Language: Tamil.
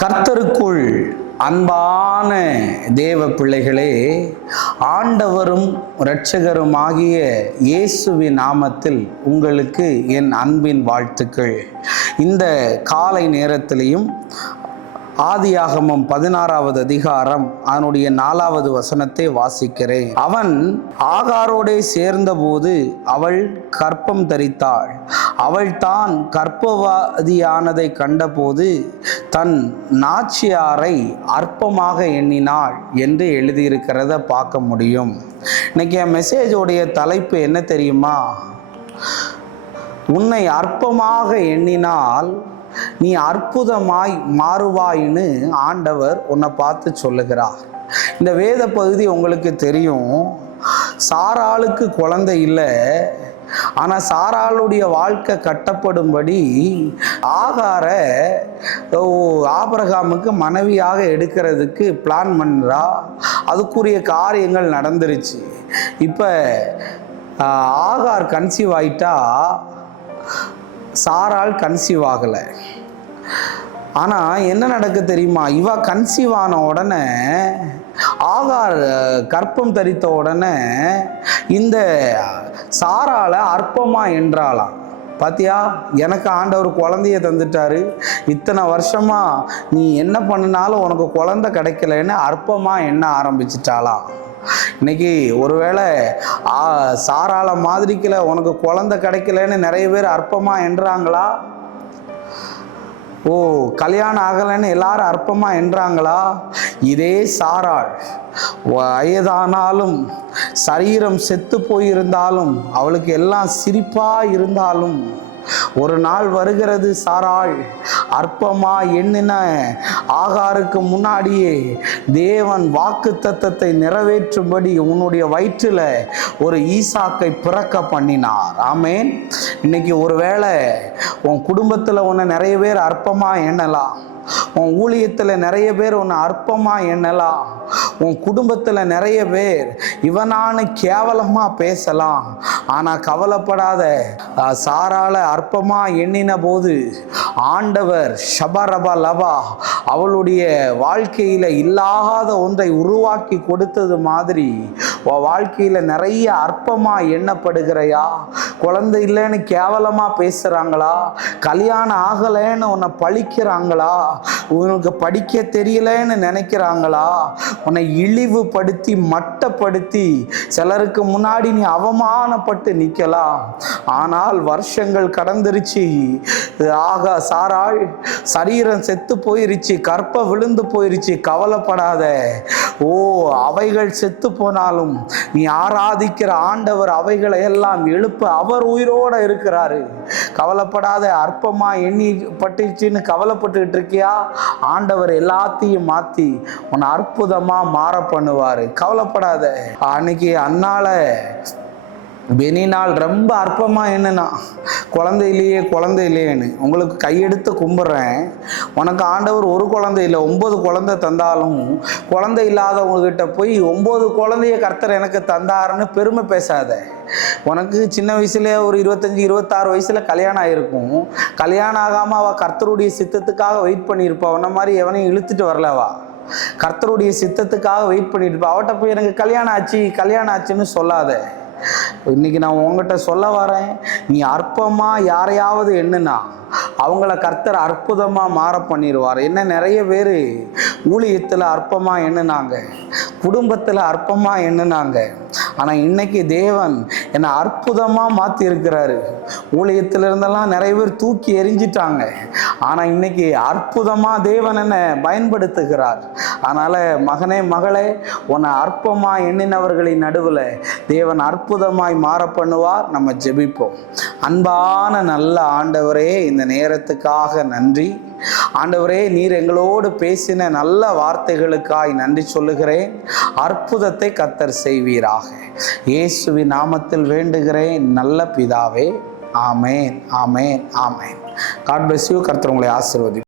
கர்த்தருக்குள் அன்பான தேவ பிள்ளைகளே, ஆண்டவரும் இரட்சகருமாகிய இயேசுவின் நாமத்தில் உங்களுக்கு என் அன்பின் வாழ்த்துக்கள். இந்த காலை நேரத்திலையும் ஆதியாகமம் 16வது அதிகாரம் அதனுடைய 4வது வசனத்தை வாசிக்கிறேன். அவன் ஆகாரோடே சேர்ந்தபோது அவள் கர்ப்பம் தரித்தாள். அவள் தான் கர்ப்பவதியானதை கண்டபோது தன் நாச்சியாரை அற்பமாக எண்ணினாள் என்று எழுதியிருக்கிறத பார்க்க முடியும். இன்னைக்கு என் மெசேஜோடைய தலைப்பு என்ன தெரியுமா? உன்னை அற்பமாக எண்ணினால் நீ அற்புதமாய் மாறுவாயின்னு ஆண்டவர் உன்னை பார்த்து சொல்லுகிறார். இந்த வேத பகுதி உங்களுக்கு தெரியும். சாராளுக்கு குழந்தை இல்லை, ஆனால் சாராளுடைய வாழ்க்கை கட்டப்படும்படி ஆகாரை ஆபிரகாமுக்கு மனைவியாக எடுக்கிறதுக்கு பிளான் பண்ணுறா. அதுக்குரிய காரியங்கள் நடந்துருச்சு. இப்போ ஆகார் கன்சீவ் ஆயிட்டா, சாராள் கன்சீவ் ஆகலை. ஆனால் என்ன நடக்க தெரியுமா? இவ கன்சீவ் ஆன உடனே, ஆகார் கர்ப்பம் தரித்த உடனே இந்த சாராளை அற்பமாக என்றாளாம். பாத்தியா, எனக்கு ஆண்டவர் குழந்தைய தந்துட்டாரு, இத்தனை வருஷமா நீ என்ன பண்ணினாலும் உனக்கு குழந்தை கிடைக்கலன்னு அற்பமாக எண்ண ஆரம்பிச்சிட்டாளாம். இன்னைக்கு ஒருவேளை சாராள மாதிரிக்கல உனக்கு குழந்தை கிடைக்கலன்னு நிறைய பேர் அற்பமா என்றாங்களா? கல்யாணம் ஆகலைன்னு எல்லாரும் அற்பமா என்றாங்களா? இதே சாராள் வயதானாலும் சரீரம் செத்து போயிருந்தாலும் அவளுக்கு எல்லாம் சிரிப்பா இருந்தாலும் ஒரு நாள் வருகிறது, சாராள் அற்பமா எண்ணின ஆகாருக்கு முன்னாடியே தேவன் வாக்கு தத்தத்தை நிறைவேற்றும்படி உன்னுடைய வயிற்றில் ஒரு ஈசாக்கை பிறக்க பண்ணினார். ஆமேன். இன்னைக்கு ஒருவேளை உன் குடும்பத்தில் உன்னை நிறைய பேர் அற்பமா எண்ணலாம், உன் ஊழியத்தில் நிறைய பேர் உன்னை அற்பமாக எண்ணலாம், உன் குடும்பத்தில் நிறைய பேர் இவனான்னு கேவலமாக பேசலாம். ஆனால் கவலைப்படாத, சாராள அற்பமாக எண்ணின போது ஆண்டவர் ஷபரபா லபா அவளுடைய வாழ்க்கையில் இல்லாத ஒன்றை உருவாக்கி கொடுத்தது மாதிரி வாழ்க்கையில் நிறைய அற்பமாக எண்ணப்படுகிறையா? குழந்தை இல்லைன்னு கேவலமாக பேசுகிறாங்களா? கல்யாணம் ஆகலைன்னு உன்னை பழிக்கிறாங்களா? உனக்கு படிக்க தெரியலன்னு நினைக்கிறாங்களா? உன்னை இழிவுபடுத்தி மட்டப்படுத்தி சிலருக்கு முன்னாடி நீ அவமானப்பட்டு நிற்கலாம். ஆனால் வருஷங்கள் கடந்துருச்சு. சாராள் சரீரம் செத்து போயிருச்சு, கற்ப விழுந்து போயிருச்சு. கவலைப்படாத. அவைகள் செத்து போனாலும் நீ ஆராதிக்கிற ஆண்டவர் அவைகளை எல்லாம் எழுப்ப அவர் உயிரோட இருக்கிறாரு. கவலைப்படாத. அற்பமா எண்ணி பட்டுச்சுன்னு கவலைப்பட்டுக்கிட்டு இருக்கியா? ஆண்டவர் எல்லாத்தையும் மாத்தி உன்னை அற்புதமா மாற பண்ணுவாரு. கவலைப்படாத. அன்னைக்கு அன்னால பெனினால் ரொம்ப அற்பமாக என்னன்னா குழந்தை இல்லையேன்னு உங்களுக்கு கையெடுத்து கும்பிட்றேன். உனக்கு ஆண்டவர் ஒரு குழந்தை இல்லை 9 குழந்தை தந்தாலும் குழந்தை இல்லாதவங்ககிட்ட போய் 9 குழந்தைய கர்த்தர் எனக்கு தந்தாருன்னு பெருமை பேசாத. உனக்கு சின்ன வயசுல ஒரு 25-26 வயசுல கல்யாணம் ஆகிருக்கும். கல்யாணம் ஆகாமல் அவள் கர்த்தருடைய சித்தத்துக்காக வெயிட் பண்ணியிருப்பா. உன்ன மாதிரி எவனையும் இழுத்துட்டு வரலவா? கர்த்தருடைய சித்தத்துக்காக வெயிட் பண்ணியிருப்பா. அவட்ட போய் எனக்கு கல்யாணம் ஆச்சுன்னு சொல்லாத. இன்னைக்கு நான் உங்ககிட்ட சொல்ல வரேன், நீ அற்பமா யாரையாவது எண்ணுனா அவங்கள கர்த்தர் அற்புதமா மாற பண்ணிடுவார். என்ன நிறைய பேர் ஊழியத்தில் அற்பமா எண்ணுனாங்க, குடும்பத்தில் அற்பமா எண்ணுனாங்க. ஆனால் இன்னைக்கு தேவன் என்னை அற்புதமாக மாற்றி இருக்கிறாரு. ஊழியத்தில் இருந்தெல்லாம் நிறைய பேர் தூக்கி எறிஞ்சிட்டாங்க. ஆனால் இன்னைக்கு அற்புதமாக தேவன் என்னை பயன்படுத்துகிறார். அதனால் மகனே மகளே, உன்னை அற்பமாக எண்ணினவர்களின் நடுவில் தேவன் அற்புதமாய் மாற பண்ணுவார். நம்ம ஜெபிப்போம். அன்பான நல்ல ஆண்டவரே, இந்த நேரத்துக்காக நன்றி. ஆண்டவரே, நீர் எங்களோடு பேசின நல்ல வார்த்தைகளுக்காய் நன்றி சொல்லுகிறேன். அற்புதத்தை கர்த்தர் செய்வீராக. இயேசுவின் நாமத்தில் வேண்டுகிறேன் நல்ல பிதாவே. Amen, amen, amen. God bless you. கர்த்தர் உங்களை ஆசீர்வதிப்பார்.